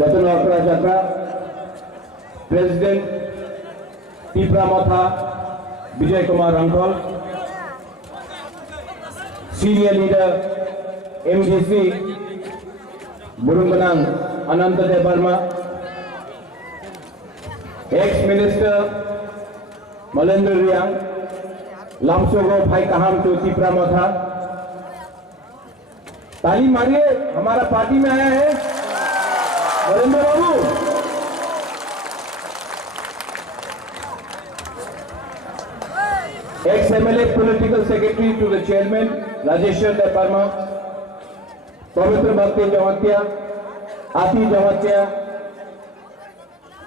Gatun Okra Chakra, President Tipramotha Vijay Kumar Rangkol, Senior Leader MDC Burungbanang Anantadev Verma, Ex-Minister Malendra Riang, Lamsogo Bhai Kaham to Tipramotha। ताली मारिए, हमारा party में आया है नरेंद्र बाबू। Ex-MLA Political Secretary to the Chairman Rajeshwar Dev Verma, पवित्र भक्ति जमातिया, आती जमातिया,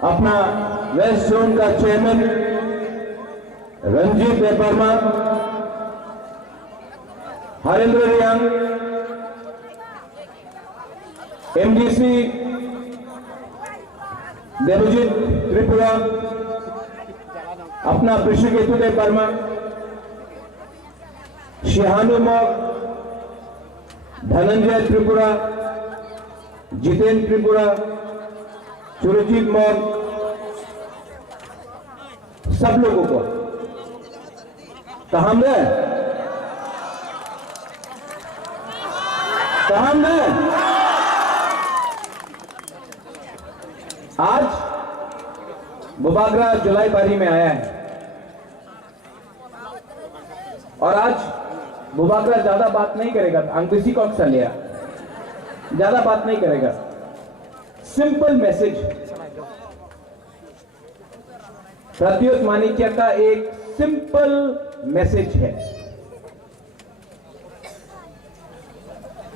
अपना वेस्ट जोन का चेयरमैन रंजीत देव वर्मा, हरेंद्र रियांग, MDC देवजीत त्रिपुरा, अपना ऋषिकेतु देव वर्मा, शिहानु मौक, धनंजय त्रिपुरा, जितेंद्र त्रिपुरा, सुरजीत मौक, सब लोगों को कहां में आज बुबागरा जुलाईबारी में आया है और आज बुबागरा ज्यादा बात नहीं करेगा। अंकुशी को अक्सर लिया, ज्यादा बात नहीं करेगा। सिंपल मैसेज, प्रत्युत माणिक्य का एक सिंपल मैसेज है।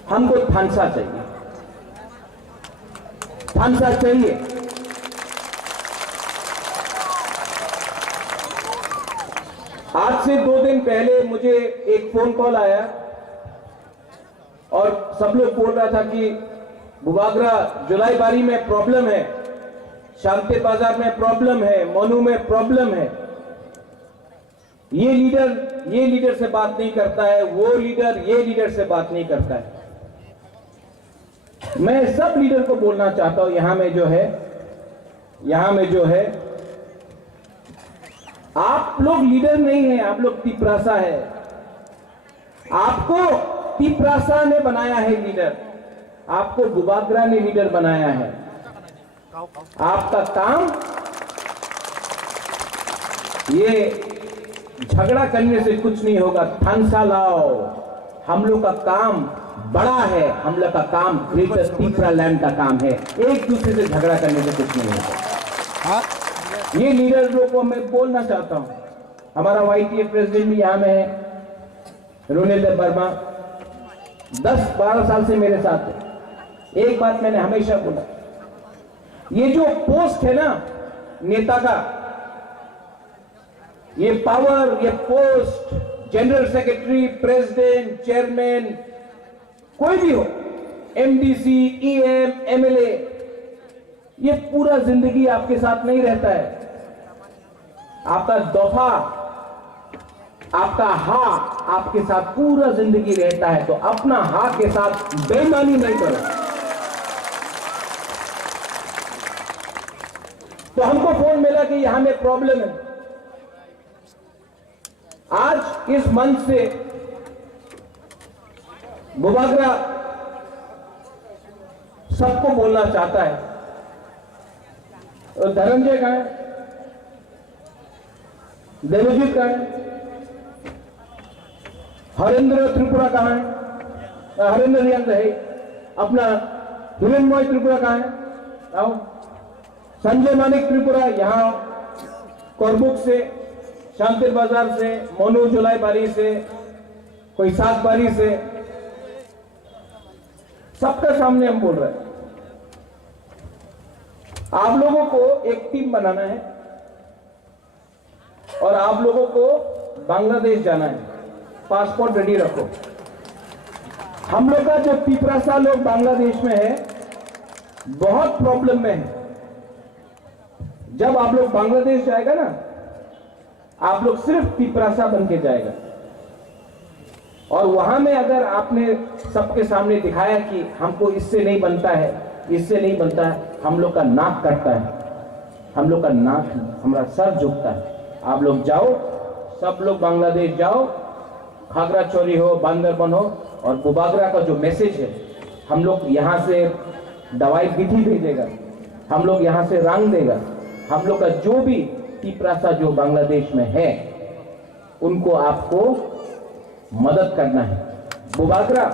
हमको थानसा चाहिए, थानसा चाहिए। आज से 2 दिन पहले मुझे एक फोन कॉल आया और सब लोग बोल रहा था कि बुबागरा जुलाईबारी में प्रॉब्लम है, शांति बाजार में प्रॉब्लम है, मनु में प्रॉब्लम है। ये लीडर से बात नहीं करता है, वो लीडर ये लीडर से बात नहीं करता है। मैं सब लीडर को बोलना चाहता हूं, यहां में जो है आप लोग लीडर नहीं हैं, आप लोग तिपरासा है। आपको तिपरासा ने बनाया है लीडर, आपको बुबागरा ने लीडर बनाया है। आपका काम ये झगड़ा करने से कुछ नहीं होगा। थानसा लाओ, हम लोग का काम बड़ा है, हम लोग का काम ग्रेटर तिपरा लैंड का काम है। एक दूसरे से झगड़ा करने से कुछ नहीं होगा। ये लीडर लोग को मैं बोलना चाहता हूं। हमारा YTF प्रेसिडेंट भी यहां में है, रोनिल देव वर्मा, 10-12 साल से मेरे साथ है। एक बात मैंने हमेशा बोला, ये जो पोस्ट है ना नेता का, ये पावर, ये post, general secretary, president, chairman, कोई भी हो, MDC, EM, MLA, ये पूरा जिंदगी आपके साथ नहीं रहता है। आपका दफा, आपका हा आपके साथ पूरा जिंदगी रहता है। तो अपना हा के साथ बेईमानी नहीं करो। तो हमको फोन मिला कि यहां में प्रॉब्लम है। आज इस मंच से बुबागरा सबको बोलना चाहता है। और धनंजय कहां है, देवजीत कहां है, हरेंद्र त्रिपुरा कहां है, हरेंद्र रियांग है, अपना हिरण्मय त्रिपुरा कहां है, आओ। संजय मानिक त्रिपुरा यहां कोरबुक से, शांति बाजार से, मोनू जुलाईबारी से, कोई सातबारी से, सबके सामने हम बोल रहे हैं। आप लोगों को एक टीम बनाना है और आप लोगों को बांग्लादेश जाना है। पासपोर्ट रेडी रखो। हम लोग का जो तिपरासा लोग बांग्लादेश में है, बहुत प्रॉब्लम में है। जब आप लोग बांग्लादेश जाएगा ना, आप लोग सिर्फ तिपरासा बन के जाएगा। और वहां में अगर आपने सबके सामने दिखाया कि हमको इससे नहीं बनता है, इससे नहीं बनता है, हम लोग का नाक कटता है, हम लोग का नाक, हमारा सर झुकता है। आप लोग जाओ, सब लोग बांग्लादेश जाओ, खागराचौरी हो, बांदरबन हो, और बुबागरा का जो मैसेज है, हम लोग यहाँ से दवाई विधि भेजेगा, हम लोग यहाँ से रंग देगा, हम लोग का जो भी तिपरासा जो बांग्लादेश में है उनको आपको मदद करना है। बुबागरा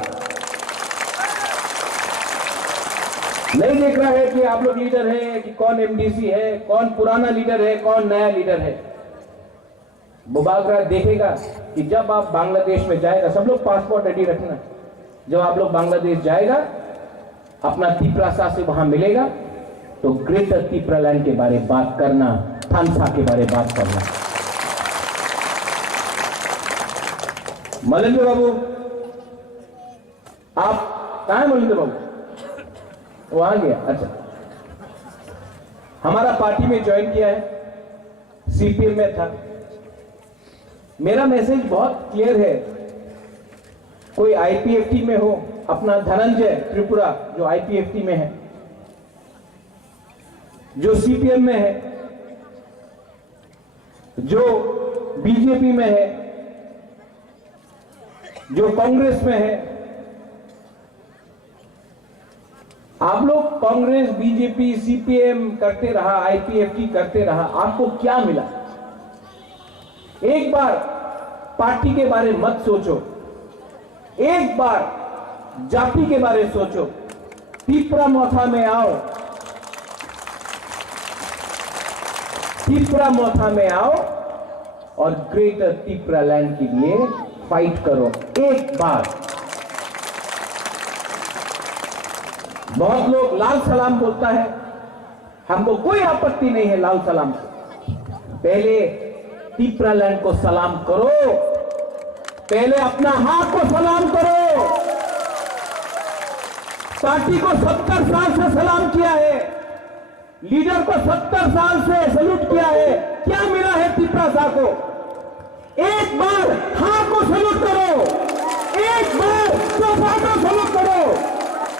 नहीं देख रहा है कि आप लोग लीडर है, कि कौन एमडीसी है, कौन पुराना लीडर है, कौन नया लीडर है। बुबागरा देखेगा कि जब आप बांग्लादेश में जाएगा, सब लोग पासपोर्ट रेडी रखना, जब आप लोग बांग्लादेश जाएगा, अपना तिपरासा से वहां मिलेगा, तो ग्रेटर तिपरालैंड के बारे में बात करना, थानसा के बारे में बात करना। मलिंदर बाबू, आप कहां हैं? मलिंदर बाबू वहां गया। अच्छा, हमारा पार्टी में ज्वाइन किया है, सीपीएम में था। मेरा मैसेज बहुत क्लियर है, कोई आईपीएफटी में हो, अपना धनंजय त्रिपुरा जो आईपीएफटी में है, जो सीपीएम में है, जो बीजेपी में है, जो कांग्रेस में है, आप लोग कांग्रेस, बीजेपी, सीपीएम करते रहा, आईपीएफटी करते रहा, आपको क्या मिला? एक बार पार्टी के बारे में मत सोचो, एक बार जाति के बारे में सोचो। तिपरामोथा में आओ, तिपरामोथा में आओ और ग्रेटर तिपरालैंड के लिए फाइट करो एक बार। बहुत लोग लाल सलाम बोलता है, हमको कोई आपत्ति नहीं है लाल सलाम से। पहले तिपरालैंड को सलाम करो, पहले अपना हाथ को सलाम करो। पार्टी को 70 साल से सलाम किया है, लीडर को 70 साल से सल्यूट किया है, क्या मिला है तिपरासा को? एक बार हाथ को सल्यूट करो, एक बार तोहफा को सल्यूट करो,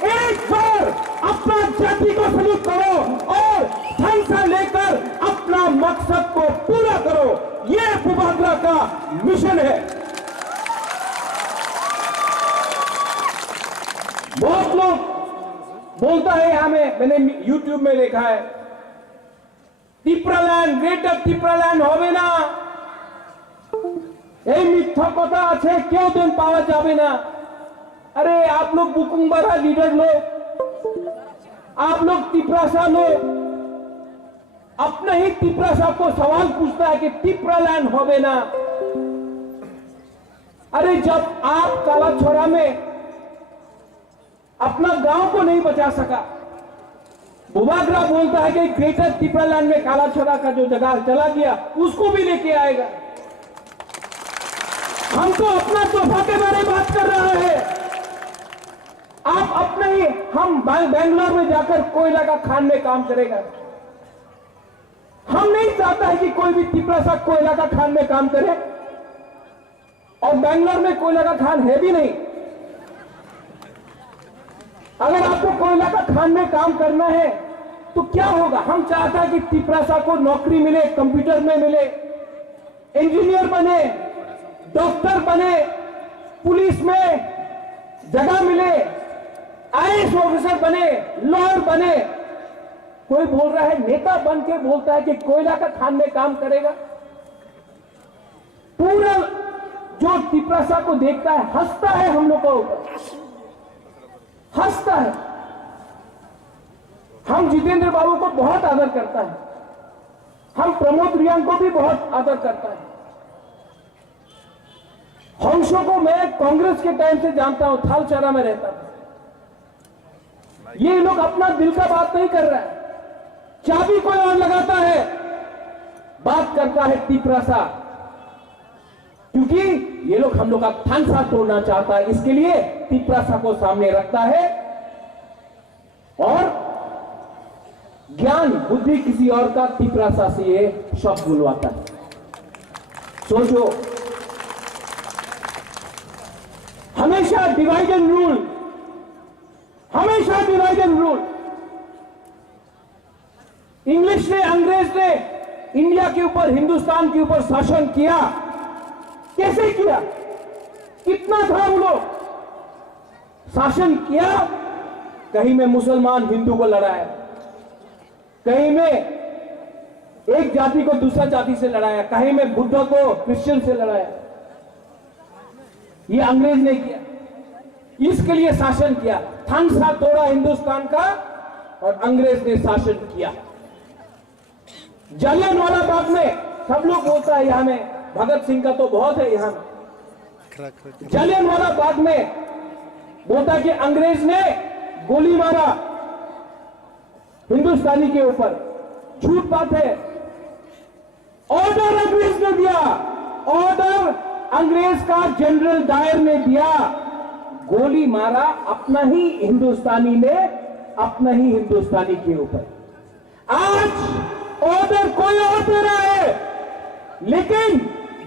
एक बार अपना जाति को सल्यूट करो और थानसा लेकर अपना मकसद को पूरा करो। यह बुबागरा का मिशन है। बहुत लोग बोलता है हमें, मैंने यूट्यूब में देखा है, तिपरालैंड, ग्रेटर तिपरालैंड होवे ना, এই মিথ্যা কথা আছে, কেউ দেন পাওয়া যাবে না। अरे आप लोग बुकुंबरा लीडर लोग, आप लोग तिपरासा लोग, अपने ही तिपरासा को सवाल पूछता है कि तिपरालैंड होवे ना। अरे जब आप कालाछोड़ा में अपना गांव को नहीं बचा सका, बुबागरा बोलता है कि ग्रेटर तिपरालैंड में कालाछोड़ा का जो जगह चला गया उसको भी लेके आएगा। हम तो अपना तोहफा के बारे में बात कर रहे हैं, आप अपने ही, हम बेंगलोर में जाकर कोयला का खान में काम करेगा। हम नहीं चाहता है कि कोई भी तिपरासा कोयला का खान में काम करे, और बेंगलोर में कोयला का खान है भी नहीं। अगर आपको कोयला का खान में काम करना है तो क्या होगा? हम चाहते हैं कि तिपरासा को नौकरी मिले, कंप्यूटर में मिले, इंजीनियर बने, डॉक्टर बने, पुलिस में जगह मिले, आईएएस ऑफिसर बने, लॉयर बने। कोई बोल रहा है, नेता बन के बोलता है कि कोयला का खान में काम करेगा। पूरा जो तिपरासा को देखता है हंसता है, हम लोग को हंसता है। हम जितेंद्र बाबू को बहुत आदर करता है, हम प्रमोद रियांग को भी बहुत आदर करता है। हंसों को मैं कांग्रेस के टाइम से जानता हूं, थालचरा में रहता था। ये लोग अपना दिल का बात नहीं कर रहा है, चाबी कोई और लगाता है, बात करता है तिपरासा, क्योंकि ये लोग हम लोग का थानसा तोड़ना चाहता है, इसके लिए तिपरासा को सामने रखता है और ज्ञान बुद्धि किसी और का तिपरासा से ये शब्द बुलवाता है। सोचो, हमेशा डिवाइड एंड रूल, हमेशा डिवाइड एंड रूल। इंग्लिश ने, अंग्रेज ने इंडिया के ऊपर, हिंदुस्तान के ऊपर शासन किया। कैसे किया? कितना था वो लोग शासन किया? कहीं में मुसलमान हिंदू को लड़ाया, कहीं में एक जाति को दूसरा जाति से लड़ाया, कहीं में बुद्ध को क्रिश्चियन से लड़ाया। ये अंग्रेज ने किया, इसके लिए शासन किया। थानसा तोड़ा हिंदुस्तान का और अंग्रेज ने शासन किया। जलियांवाला बाग में सब लोग बोलता है, यहां में भगत सिंह का तो बहुत है। यहां जलियांवाला बाग में बोलता कि अंग्रेज ने गोली मारा हिंदुस्तानी के ऊपर। झूठ बात है। ऑर्डर अंग्रेज ने दिया, ऑर्डर अंग्रेज का जनरल डायर ने दिया। गोली मारा अपना ही हिंदुस्तानी ने, अपना ही हिंदुस्तानी के ऊपर। आज ऑर्डर कोई और दे रहा है, लेकिन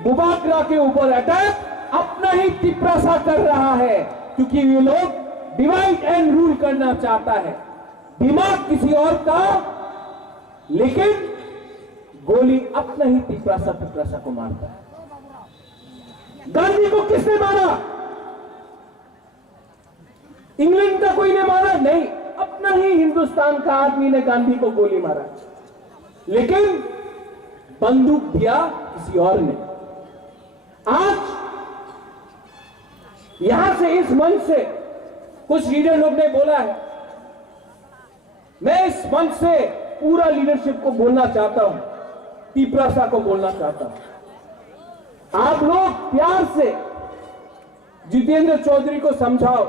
बुबाकरा के ऊपर अटैक अपना ही तिपरासा कर रहा है, क्योंकि ये लोग डिवाइड एंड रूल करना चाहता है। दिमाग किसी और का, लेकिन गोली अपना ही तिपरासा को मारता है। गांधी को किसने मारा? इंग्लैंड का कोई ने मारा? नहीं, अपना ही हिंदुस्तान का आदमी ने गांधी को गोली मारा, लेकिन बंदूक दिया किसी और ने। आज यहां से, इस मंच से कुछ लीडर लोग ने बोला है, मैं इस मंच से पूरा लीडरशिप को बोलना चाहता हूं, तिपरासा को बोलना चाहता हूं। आप लोग प्यार से जितेंद्र चौधरी को समझाओ,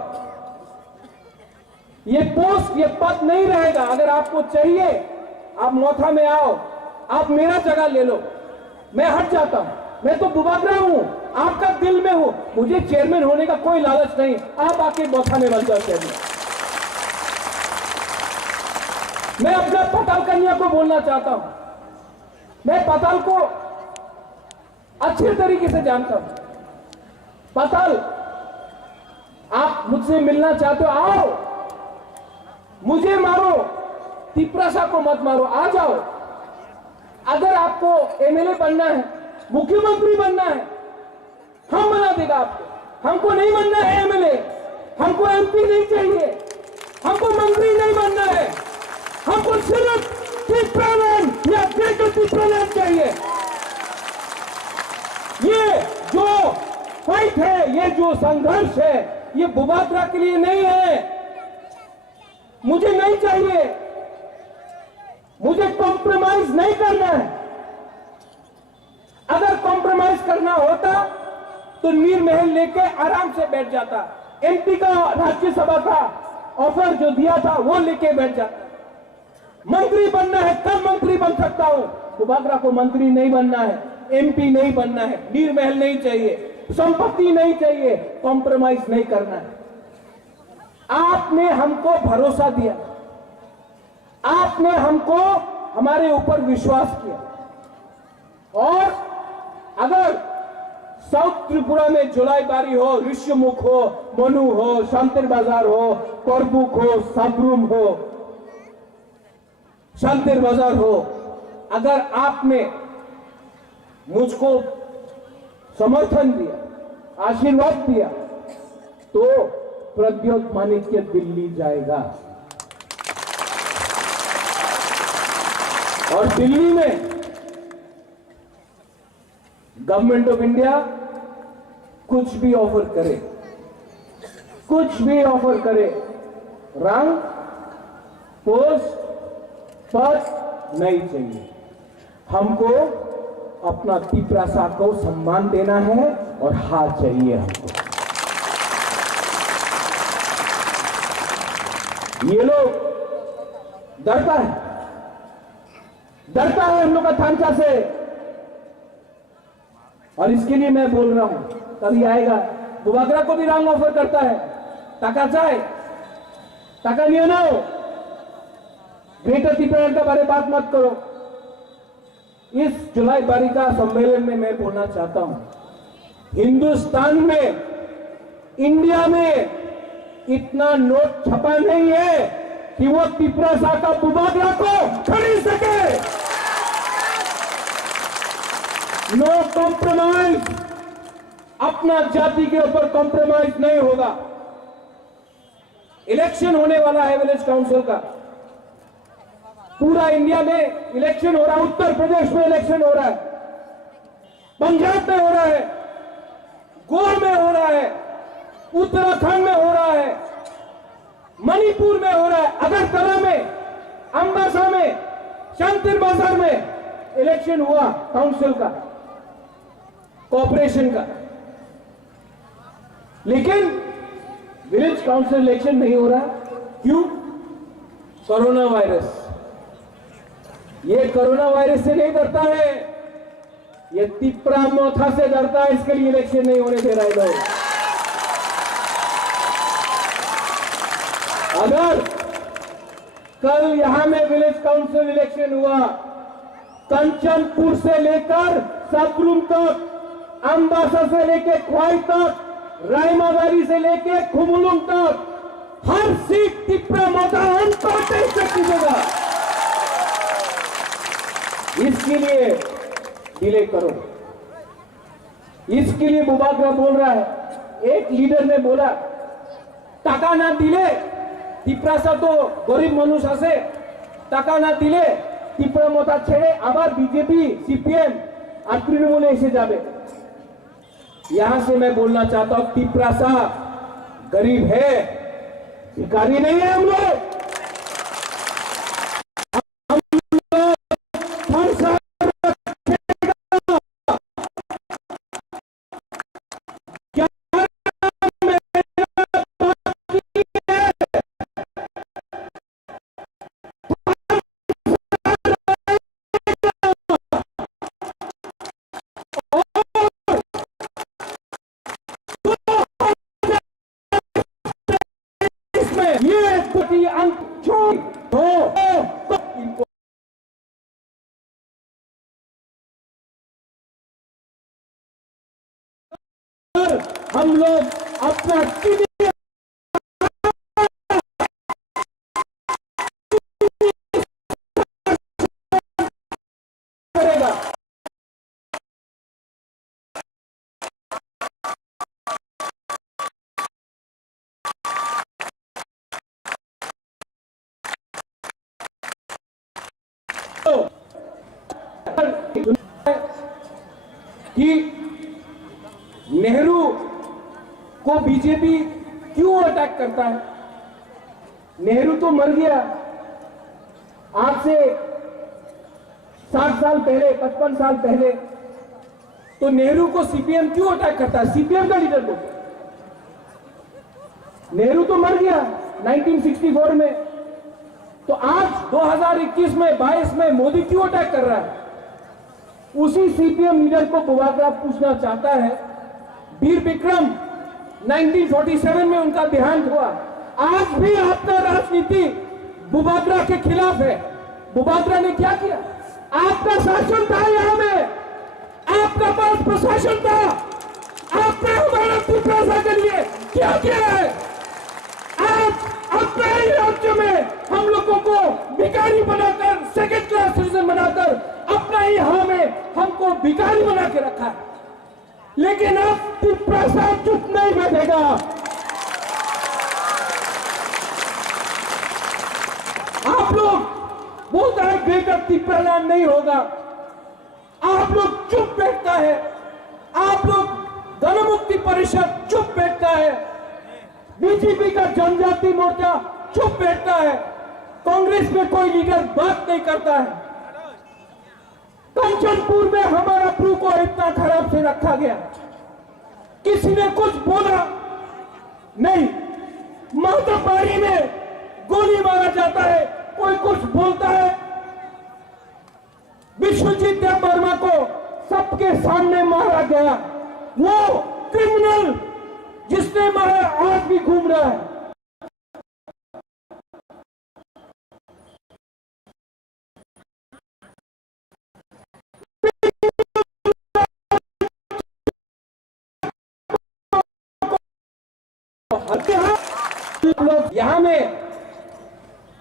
ये पोस्ट, ये पद नहीं रहेगा। अगर आपको चाहिए, आप मोथा में आओ, आप मेरा जगह ले लो, मैं हट जाता हूं। मैं तो बुबाकरा हूं, आपका दिल में हूं, मुझे चेयरमैन होने का कोई लालच नहीं। आप आके मोथा में बन जाओ चेयरमैन। मैं अपना पताल कन्या को बोलना चाहता हूं, मैं पताल को अच्छे तरीके से जानता हूं। पताल, आप मुझसे मिलना चाहते हो, आओ, मुझे मारो, तिपरासा को मत मारो, आ जाओ। अगर आपको एमएलए बनना है, मुख्यमंत्री बनना है, हम बना देगा आपको। हमको नहीं बनना है एमएलए, हमको एमपी नहीं चाहिए, हमको मंत्री नहीं बनना है, हमको सिर्फ तिपरालैंड या ग्रेटर तिपरालैंड चाहिए। ये जो फाइट है, ये जो संघर्ष है, ये बुबाकरा के लिए नहीं है। मुझे नहीं चाहिए, मुझे कॉम्प्रोमाइज नहीं करना है। अगर कॉम्प्रोमाइज करना होता तो नीर महल लेके आराम से बैठ जाता। एमपी का, राज्यसभा का ऑफर जो दिया था वो लेके बैठ जाता। मंत्री बनना है, कब मंत्री बन सकता हूं। बुबाकरा को मंत्री नहीं बनना है, एमपी नहीं बनना है, नीर महल नहीं चाहिए, संपत्ति नहीं चाहिए, कॉम्प्रोमाइज नहीं करना है। आपने हमको भरोसा दिया, आपने हमको, हमारे ऊपर विश्वास किया। और अगर साउथ त्रिपुरा में जुलाईबारी हो, ऋषिमुख हो, मनु हो, शांतिर बाजार हो, करबुक हो, साबरूम हो, शांतिर बाजार हो, अगर आपने मुझको समर्थन दिया, आशीर्वाद दिया, तो प्रद्योत माणिक्य दिल्ली जाएगा। और दिल्ली में गवर्नमेंट ऑफ इंडिया कुछ भी ऑफर करे, कुछ भी ऑफर करे, रंग, पोस्ट, पद नहीं चाहिए। हमको अपना तिपरासा को सम्मान देना है और हाथ चाहिए हमको। ये लोग डरता है, डरता है हम लोग का थानसा से। और इसके लिए मैं बोल रहा हूं, कभी आएगा बुबाकरा को भी रंग ऑफर करता है, टाका चाहे, टाका नहीं ना हो, ग्रेटर तिपरालैंड का बारे बात मत करो। इस जुलाईबारी का सम्मेलन में मैं बोलना चाहता हूं, हिंदुस्तान में, इंडिया में इतना नोट छपा नहीं है कि वो तिपरासा का बुबागरा को खरीद सके। नो कॉम्प्रोमाइज, अपना जाति के ऊपर कॉम्प्रोमाइज नहीं होगा। इलेक्शन होने वाला है विलेज काउंसिल का, पूरा इंडिया में इलेक्शन हो रहा है। उत्तर प्रदेश में इलेक्शन हो रहा है, पंजाब में हो रहा है, गोवा में हो रहा है, उत्तराखंड में हो रहा है, मणिपुर में हो रहा है, अगरतला में, अंबासा में, शांतिर बाजार में इलेक्शन हुआ काउंसिल का, कॉर्पोरेशन का। लेकिन विलेज काउंसिल इलेक्शन नहीं हो रहा। क्यों? Corona virus. ये कोरोना वायरस से नहीं डरता है, ये तिपरा मोथा से डरता है, इसके लिए इलेक्शन नहीं होने दे रहे लोग। अगर कल यहां में विलेज काउंसिल इलेक्शन हुआ, कंचनपुर से लेकर सबरूम तक, अंबासा से लेकर ख्वाई तक, रायमा वैली से लेकर खुमुलुंग तक, हर सीट तिपरा मोथा अनकॉन्टेस्ट से जीतेगा। इसके लिए डिले करो। इसके लिए बुबागरा बोल रहा है। एक लीडर ने बोला टाका ना दिले तिपरासा तो गरीब मनुष्य से, टाका ना दिले तिपरा मोथा छेड़े आबार बीजेपी सीपीएम और तृणमूल एसे जाबे। यहां से मैं बोलना चाहता हूं, तिपरासा गरीब है, भिखारी नहीं है। हम लोग हम लोग अपना करेगा। कि नेहरू को बीजेपी क्यों अटैक करता है? नेहरू तो मर गया आज से 60 साल पहले, 55 साल पहले। तो नेहरू को सीपीएम क्यों अटैक करता है? सीपीएम का लीडर को। नेहरू तो मर गया 1964 में, तो आज 2021 में 22 में मोदी क्यों अटैक कर रहा है? उसी सीपीएम लीडर को बुबागरा पूछना चाहता है। वीर विक्रम 1947 में उनका देहांत हुआ। आज भी आपका राजनीति बुबागरा के खिलाफ है। बुबागरा ने क्या किया? आपका शासन था, यहां में आपका पास प्रशासन था, आपने हमारा तिपरासा के लिए क्या किया है? आप अपने ही राज्य में हम लोगों को भिखारी बनाकर, सेकेंड क्लास सिटीजन बनाकर, अपना ही यहां में हमको भिखारी बना के रखा है। लेकिन अब तिपरासा चुप नहीं बैठेगा। आप लोग बोलते हैं ग्रेटर तिपरा लैंड नहीं होगा, आप लोग चुप बैठता है। आप लोग जनमुक्ति परिषद चुप बैठता है, बीजेपी का जनजाति मोर्चा चुप बैठता है, कांग्रेस में कोई लीडर बात नहीं करता है। कंचनपुर में हमारा प्रू को इतना खराब से रखा गया, किसी ने कुछ बोला नहीं। मातापारी में गोली मारा जाता है, कोई कुछ बोलता है। विश्वजीत देव वर्मा को सबके सामने मारा गया। वो क्रिमिनल जिसने मारा आज भी घूम रहा है। लोग यहां में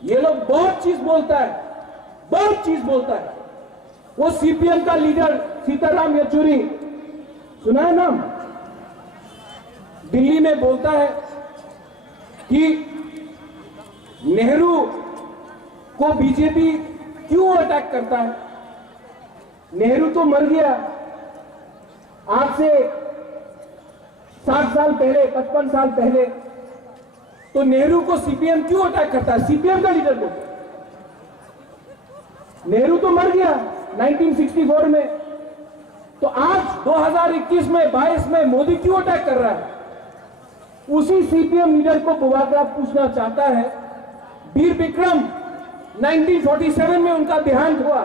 ये लोग बहुत चीज बोलता है, बहुत चीज बोलता है। वो सीपीएम का लीडर सीताराम येचुरी, सुना है नाम? दिल्ली में बोलता है कि नेहरू को बीजेपी क्यों अटैक करता है। नेहरू तो मर गया आज से 60 साल पहले, 55 साल पहले, तो नेहरू को सीपीएम क्यों अटैक करता है? सीपीएम का लीडर बोलता है नेहरू तो मर गया 1964 में, तो आज 2021 में 22 में मोदी क्यों अटैक कर रहा है? उसी सीपीएम लीडर को बुबाकरा पूछना चाहता है। वीर विक्रम 1947 में उनका देहांत हुआ।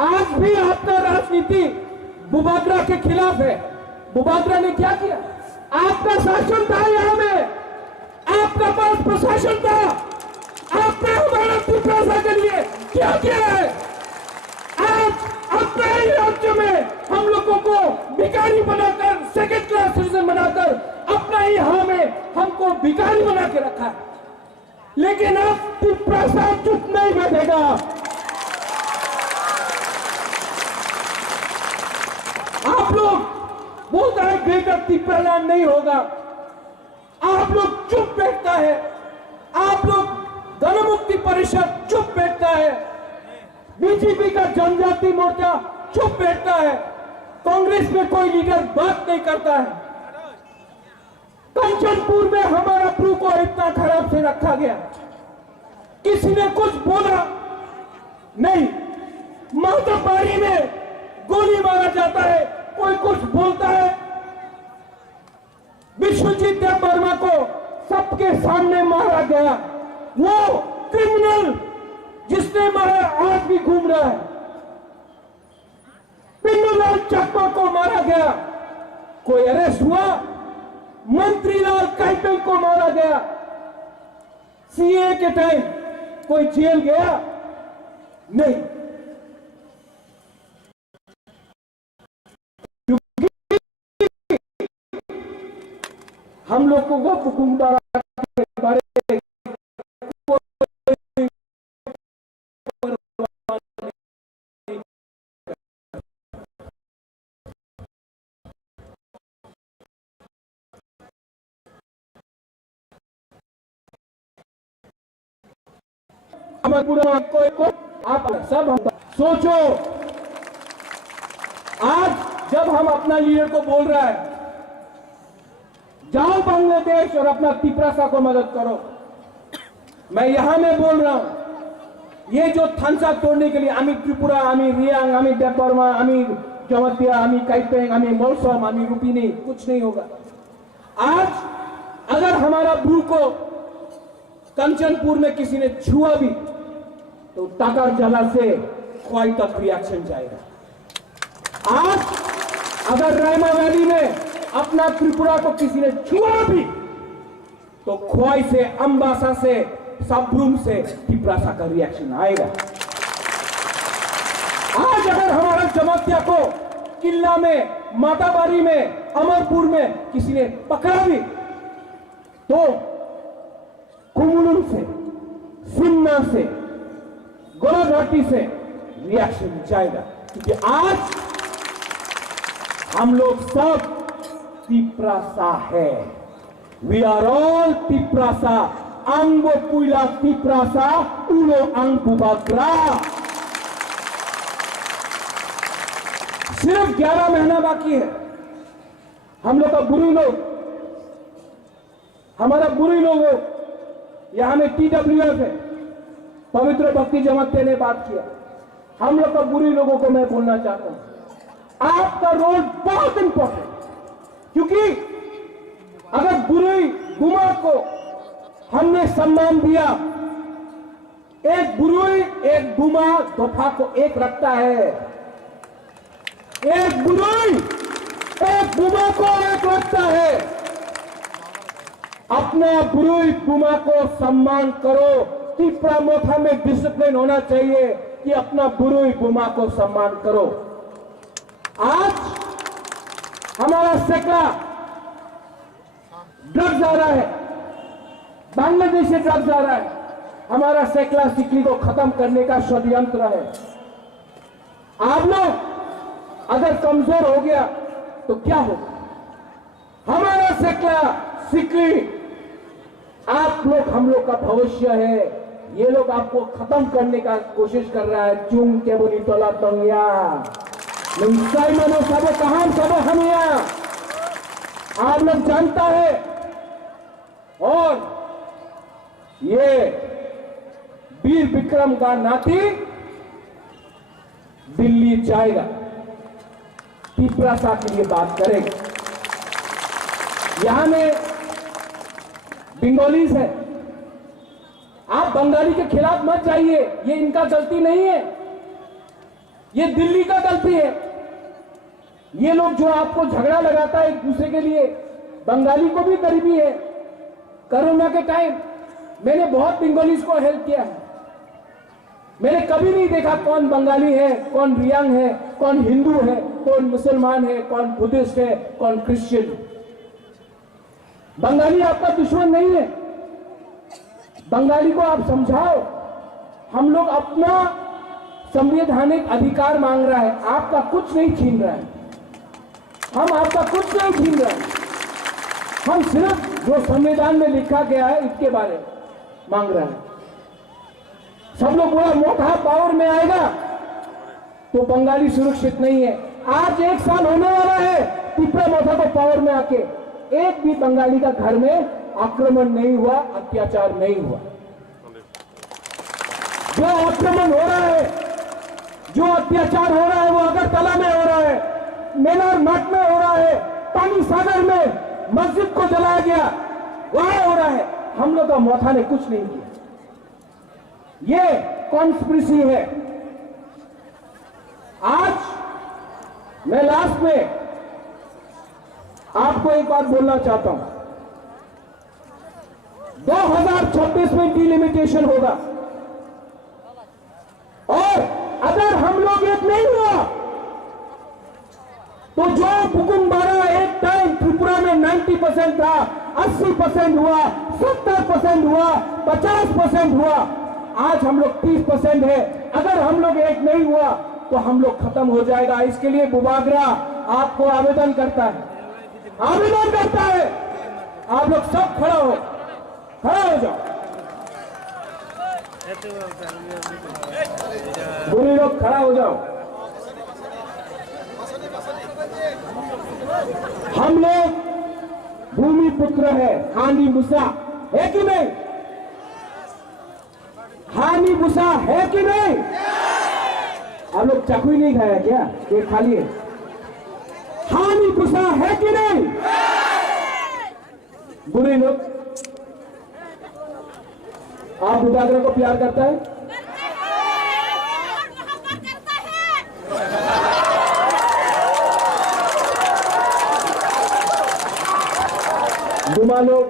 आज भी आपका राजनीति बुबाकरा के खिलाफ है। बुबाकरा ने क्या किया? आपका शासन था, यहां में आपका पास प्रशासन था, आपने हमारा पिपरासा के लिए क्या किया है? आज अपने ही राज्य में हम लोगों को भिखारी बनाकर, सेकेंड क्लास सिटीजन बनाकर, अपना ही यहाँ में हमको भिखारी बना के रखा है। लेकिन अब पिपरासा चुप नहीं बैठेगा। आप लोग बोलता है ग्रेटर तिप्रालैंड नहीं होगा, आप लोग चुप बैठता है। आप लोग जनमुक्ति परिषद चुप बैठता है, बीजेपी का जनजाति मोर्चा चुप बैठता है, कांग्रेस में कोई लीडर बात नहीं करता है। कंचनपुर में हमारा प्रू को इतना खराब से रखा गया, किसी ने कुछ बोला नहीं। माधवबाड़ी में गोली मारा जाता है, कोई कुछ बोलता है। विश्वजीत देव वर्मा को सबके सामने मारा गया, वो क्रिमिनल जिसने मारा आज भी घूम रहा है। पिन्नूलाल चकमा को मारा गया, कोई अरेस्ट हुआ? मंत्रीलाल काइपेंग को मारा गया, सीए के टाइम कोई जेल गया? नहीं। हम लोगों को हुकुमदार के बारे में आप सब सोचो। आज जब हम अपना लीडर को बोल रहा है जाओ बांग्लादेश और अपना तिपरासा को मदद करो, मैं यहां में बोल रहा हूं ये जो थानसा तोड़ने के लिए आमी त्रिपुरा, आमी रियांग, आमी देवबर्मा, आमी जमतिया, आमी काइपेंग, आमी मोलसोम, आमी रुपीनी, कुछ नहीं होगा। आज अगर हमारा ब्रू को कंचनपुर में किसी ने छुआ भी तो टाकर जला से ख्वाई तक रिएक्शन जाएगा। आज अगर रायमा वैली में अपना त्रिपुरा को किसी ने छुआ भी तो ख्वाई से, अंबासा से, सबरूम से तिपरासा का रिएक्शन आएगा। आज अगर हमारा जमातिया को किला में, माताबारी में, अमरपुर में किसी ने पकड़ा भी तो कुमुलुम से, सिन्ना से, गोलाघाटी से रिएक्शन जाएगा, क्योंकि आज हम लोग सब तिपरासा है। वी आर ऑल तिपरासा, अंगो पुइला तिपरासा, उलो अंग बुबाकरा। सिर्फ 11 महीना बाकी है। हम लोग का बुरी लोग, हमारा बुरी लोग यहां में TWF है, पवित्र भक्ति जमाते ने बात किया। हम लोग का बुरी लोगों को मैं बोलना चाहता हूं, आपका रोल बहुत इंपॉर्टेंट, क्योंकि अगर बुरी बुमा को हमने सम्मान दिया, एक बुरुई एक बुमा दफा को एक रखता है, एक बुरुई एक बुमा को एक रखता है। अपना बुरुई बुमा को सम्मान करो। तिपरा मोथा में डिसिप्लिन होना चाहिए कि अपना बुरुई बुमा को सम्मान करो। आज हमारा सैकड़ा ड्रग्स आ रहा है, बांग्लादेश से ड्रग्स आ रहा है, हमारा सेकला सिकली को खत्म करने का षड्यंत्र है। आप लोग अगर कमजोर हो गया तो क्या होगा? हमारा सेकला सिकली आप लोग हम लोग का भविष्य है। ये लोग आपको खत्म करने का कोशिश कर रहा है। चुंग के बोली तोला तंगिया मिसाई मनो सब कहां सब हमिया आप लोग जानता है। और ये वीर विक्रम का नाती दिल्ली जाएगा, तिपरासा के लिए बात करेगा। यहां में बंगालीज है, आप बंगाली के खिलाफ मत जाइए, ये इनका गलती नहीं है, ये दिल्ली का गलती है। ये लोग जो आपको झगड़ा लगाता है एक दूसरे के लिए, बंगाली को भी गरीबी है। कोरोना के टाइम मैंने बहुत बंगालीज को हेल्प किया है। मैंने कभी नहीं देखा कौन बंगाली है, कौन रियांग है, कौन हिंदू है, कौन मुसलमान है, कौन बुद्धिस्ट है, कौन क्रिश्चियन। बंगाली आपका दुश्मन नहीं है। बंगाली को आप समझाओ, हम लोग अपना संवैधानिक अधिकार मांग रहा है, आपका कुछ नहीं छीन रहा है। हम आपका कुछ नहीं छीन रहे हैं, हम सिर्फ जो संविधान में लिखा गया है इसके बारे में मांग रहे हैं। सब लोग बोला मोटा पावर में आएगा तो बंगाली सुरक्षित नहीं है। आज 1 साल होने वाला है तिपरा मोथा को पावर में आके, एक भी बंगाली का घर में आक्रमण नहीं हुआ, अत्याचार नहीं हुआ। जो आक्रमण हो रहा है, जो अत्याचार हो रहा है वो अगरतला में हो रहा है, मेलार मठ में हो रहा है, पानी सागर में मस्जिद को जलाया गया वहां हो रहा है। हम लोग का मोथा ने कुछ नहीं किया। ये कॉन्स्पिरेसी है। आज मैं लास्ट में आपको एक बात बोलना चाहता हूं। 2026 में डिलिमिटेशन होगा और अगर हम लोग एक नहीं हुआ तो जो बुकुमबारा एक टाइम त्रिपुरा में 90% था, 80% हुआ, 70% हुआ, 50% हुआ, आज हम लोग 30% है। अगर हम लोग एक नहीं हुआ तो हम लोग खत्म हो जाएगा। इसके लिए बुबागरा आपको आवेदन करता है, आवेदन करता है। आप लोग सब खड़ा हो जाओ। बुरी लोग खड़ा हो जाओ। हम लोग भूमि पुत्र है, हानि मुसा है कि नहीं? हानि मुसा है कि नहीं? आप लोग चाकू ही नहीं खाया क्या? ये खा लिए। हानि मुसा है कि नहीं? बुरे लोग। आप बुबागरा को प्यार करता है? बुमा लोग,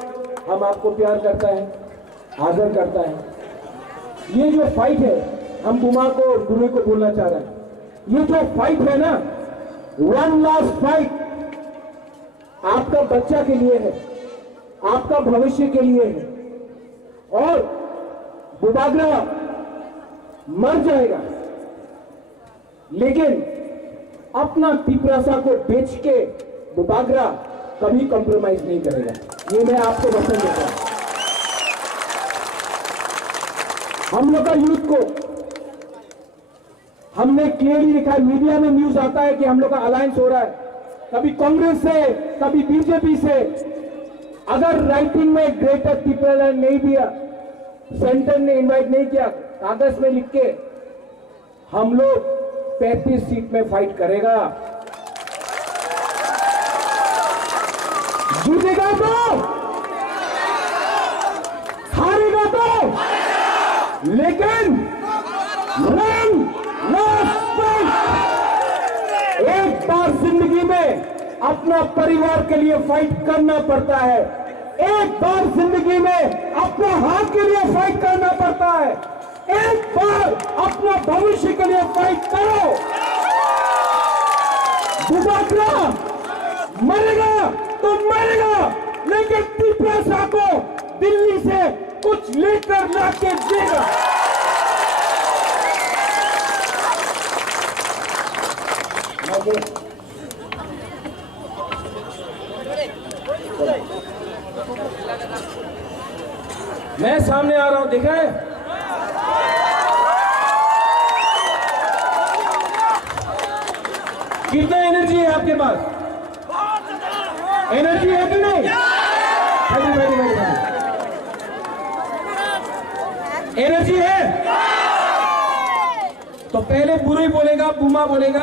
हम आपको प्यार करता है, आदर करता है। ये जो फाइट है, हम बुमा को और दुमे को बोलना चाह रहे हैं, ये जो फाइट है ना, वन लास्ट फाइट आपका बच्चा के लिए है, आपका भविष्य के लिए है। और बुबागरा मर जाएगा लेकिन अपना तिपरासा को बेच के बुबागरा कभी कॉम्प्रोमाइज नहीं करेगा। ये मैं आपको वचन देता हूं। हम लोग का यूथ को हमने क्लियरली लिखा है, मीडिया में न्यूज आता है कि हम लोग का अलायंस हो रहा है, कभी कांग्रेस से, कभी बीजेपी से। अगर राइटिंग में ग्रेटर तिपरालैंड नहीं दिया, सेंटर ने इनवाइट नहीं किया, कागज में लिख के, हम लोग 35 सीट में फाइट करेगा। जीतेगा तो, हारेगा तो, लेकिन एक बार जिंदगी में अपना परिवार के लिए फाइट करना पड़ता है। एक बार जिंदगी में अपने हाथ के लिए फाइट करना पड़ता है। एक बार अपना भविष्य के लिए फाइट करो। बुबागरा मरेगा तो मरेगा, लेकिन तिपरासा को दिल्ली से कुछ लेकर लाके देगा। मैं सामने आ रहा हूं, देखा है? कितना एनर्जी है आपके पास? एनर्जी है कि नहीं? एनर्जी है तो पहले बुरी बोलेगा, बुमा बोलेगा।